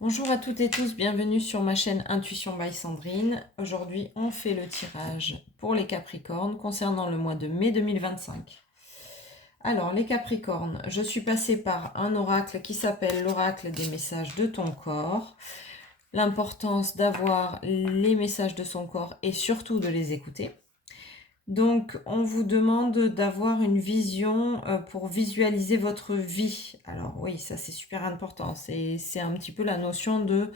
Bonjour à toutes et tous, bienvenue sur ma chaîne Intuition by Sandrine. Aujourd'hui, on fait le tirage pour les Capricornes concernant le mois de mai 2025. Alors, les Capricornes, je suis passée par un oracle qui s'appelle l'oracle des messages de ton corps. L'importance d'avoir les messages de son corps et surtout de les écouter. Donc, on vous demande d'avoir une vision pour visualiser votre vie. Alors oui, ça c'est super important. C'est un petit peu la notion de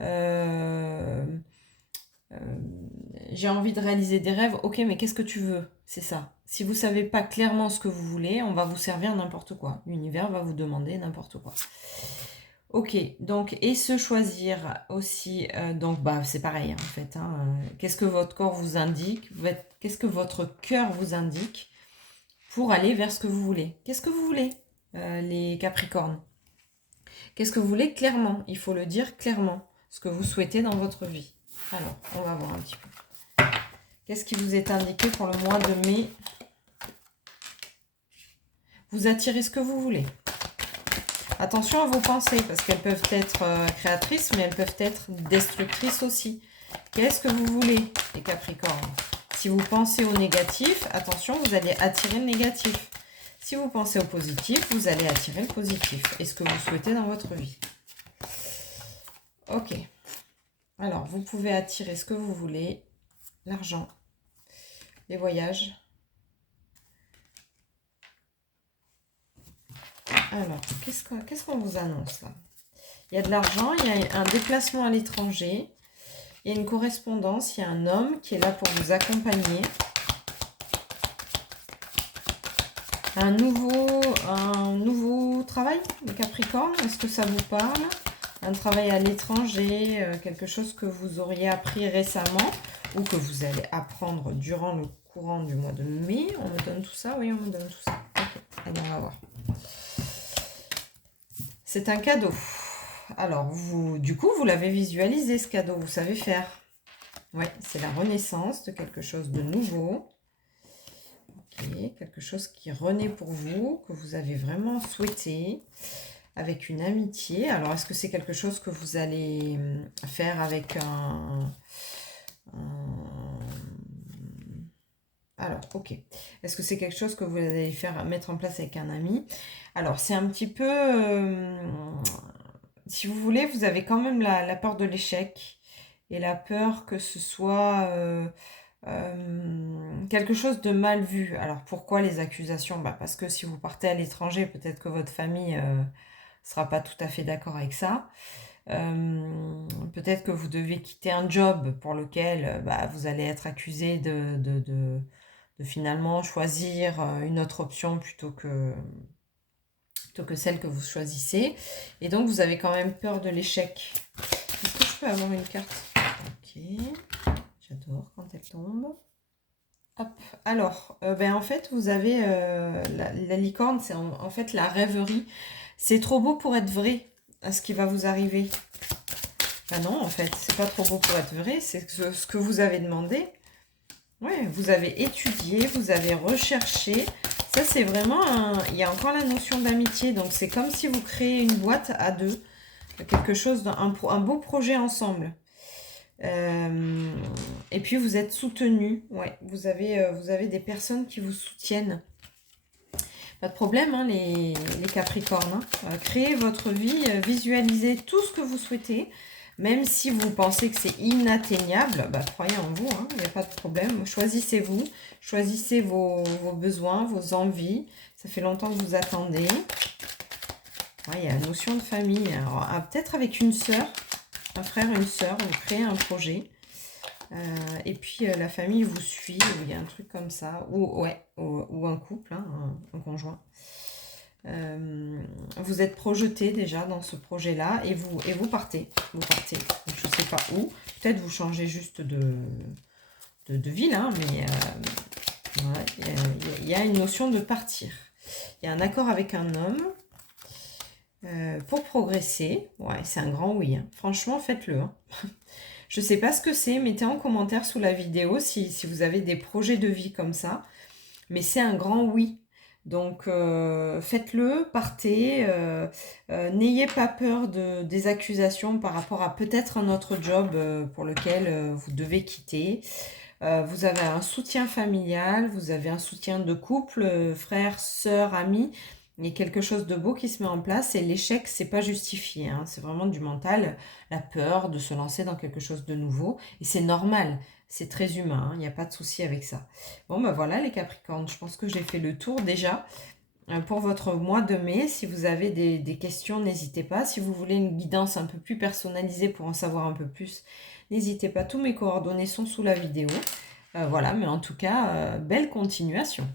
euh, euh, j'ai envie de réaliser des rêves. Ok, mais qu'est-ce que tu veux? C'est ça. Si vous ne savez pas clairement ce que vous voulez, on va vous servir n'importe quoi. L'univers va vous demander n'importe quoi. Ok, donc, et se choisir aussi, donc bah c'est pareil en fait, hein, qu'est-ce que votre corps vous indique, qu'est-ce que votre cœur vous indique pour aller vers ce que vous voulez. Qu'est-ce que vous voulez, les Capricornes? Qu'est-ce que vous voulez clairement? Il faut le dire clairement, ce que vous souhaitez dans votre vie. Alors, on va voir un petit peu. Qu'est-ce qui vous est indiqué pour le mois de mai? Vous attirez ce que vous voulez. Attention à vos pensées, parce qu'elles peuvent être créatrices, mais elles peuvent être destructrices aussi. Qu'est-ce que vous voulez, les Capricornes? Si vous pensez au négatif, attention, vous allez attirer le négatif. Si vous pensez au positif, vous allez attirer le positif. Et ce que vous souhaitez dans votre vie. Ok. Alors, vous pouvez attirer ce que vous voulez. L'argent, les voyages. Alors, qu'est-ce qu'on vous annonce là? Il y a de l'argent, il y a un déplacement à l'étranger, il y a une correspondance, il y a un homme qui est là pour vous accompagner. Un nouveau travail, les Capricornes, est-ce que ça vous parle? Un travail à l'étranger, quelque chose que vous auriez appris récemment ou que vous allez apprendre durant le courant du mois de mai. On me donne tout ça? Oui, on me donne tout ça. Ok, allez, on va voir. C'est un cadeau. Alors, du coup, vous l'avez visualisé, ce cadeau, vous savez faire. Ouais, c'est la renaissance de quelque chose de nouveau. Ok, quelque chose qui renaît pour vous, que vous avez vraiment souhaité, avec une amitié. Alors, est-ce que c'est quelque chose que vous allez faire avec Alors, ok. Est-ce que c'est quelque chose que vous allez mettre en place avec un ami? Alors, c'est un petit peu... si vous voulez, vous avez quand même la peur de l'échec et la peur que ce soit quelque chose de mal vu. Alors, pourquoi les accusations? Parce que si vous partez à l'étranger, peut-être que votre famille sera pas tout à fait d'accord avec ça. Peut-être que vous devez quitter un job pour lequel vous allez être accusé de finalement choisir une autre option plutôt que celle que vous choisissez. Et donc, vous avez quand même peur de l'échec. Est-ce que je peux avoir une carte? Ok, j'adore quand elle tombe. Hop. Alors, en fait, vous avez la licorne, c'est en fait la rêverie. C'est trop beau pour être vrai, à ce qui va vous arriver. Non, en fait, c'est pas trop beau pour être vrai, c'est ce que vous avez demandé. Ouais, vous avez étudié, vous avez recherché. Ça, c'est vraiment il y a encore la notion d'amitié. Donc, c'est comme si vous créez une boîte à deux. Quelque chose, un beau projet ensemble. Et puis, vous êtes soutenu. Ouais, vous avez des personnes qui vous soutiennent. Pas de problème, hein, les Capricornes. Hein. Créez votre vie, visualisez tout ce que vous souhaitez. Même si vous pensez que c'est inatteignable, croyez en vous, il n'y a pas de problème. Choisissez-vous, choisissez vos besoins, vos envies. Ça fait longtemps que vous attendez. Il y a la notion de famille. Alors, peut-être avec une sœur, un frère, une sœur, vous créez un projet. Et puis la famille vous suit, ou il y a un truc comme ça. Ou un couple, hein, un conjoint. Vous êtes projeté déjà dans ce projet-là et vous partez. Vous partez. Donc, je ne sais pas où. Peut-être vous changez juste de ville, hein, mais voilà, il y a une notion de partir. Il y a un accord avec un homme pour progresser. Ouais, c'est un grand oui. Hein. Franchement, faites-le. Hein. Je ne sais pas ce que c'est. Mettez en commentaire sous la vidéo si vous avez des projets de vie comme ça. Mais c'est un grand oui. Donc, faites-le, partez. N'ayez pas peur des accusations par rapport à peut-être un autre job pour lequel vous devez quitter. Vous avez un soutien familial, vous avez un soutien de couple, frères, sœurs, amis. Il y a quelque chose de beau qui se met en place et l'échec, c'est pas justifié, hein. C'est vraiment du mental, la peur de se lancer dans quelque chose de nouveau. Et c'est normal, c'est très humain, hein, il n'y a pas de souci avec ça. Bon, ben voilà les Capricornes, je pense que j'ai fait le tour déjà pour votre mois de mai. Si vous avez des questions, n'hésitez pas. Si vous voulez une guidance un peu plus personnalisée pour en savoir un peu plus, n'hésitez pas. Tous mes coordonnées sont sous la vidéo. Voilà, mais en tout cas, belle continuation.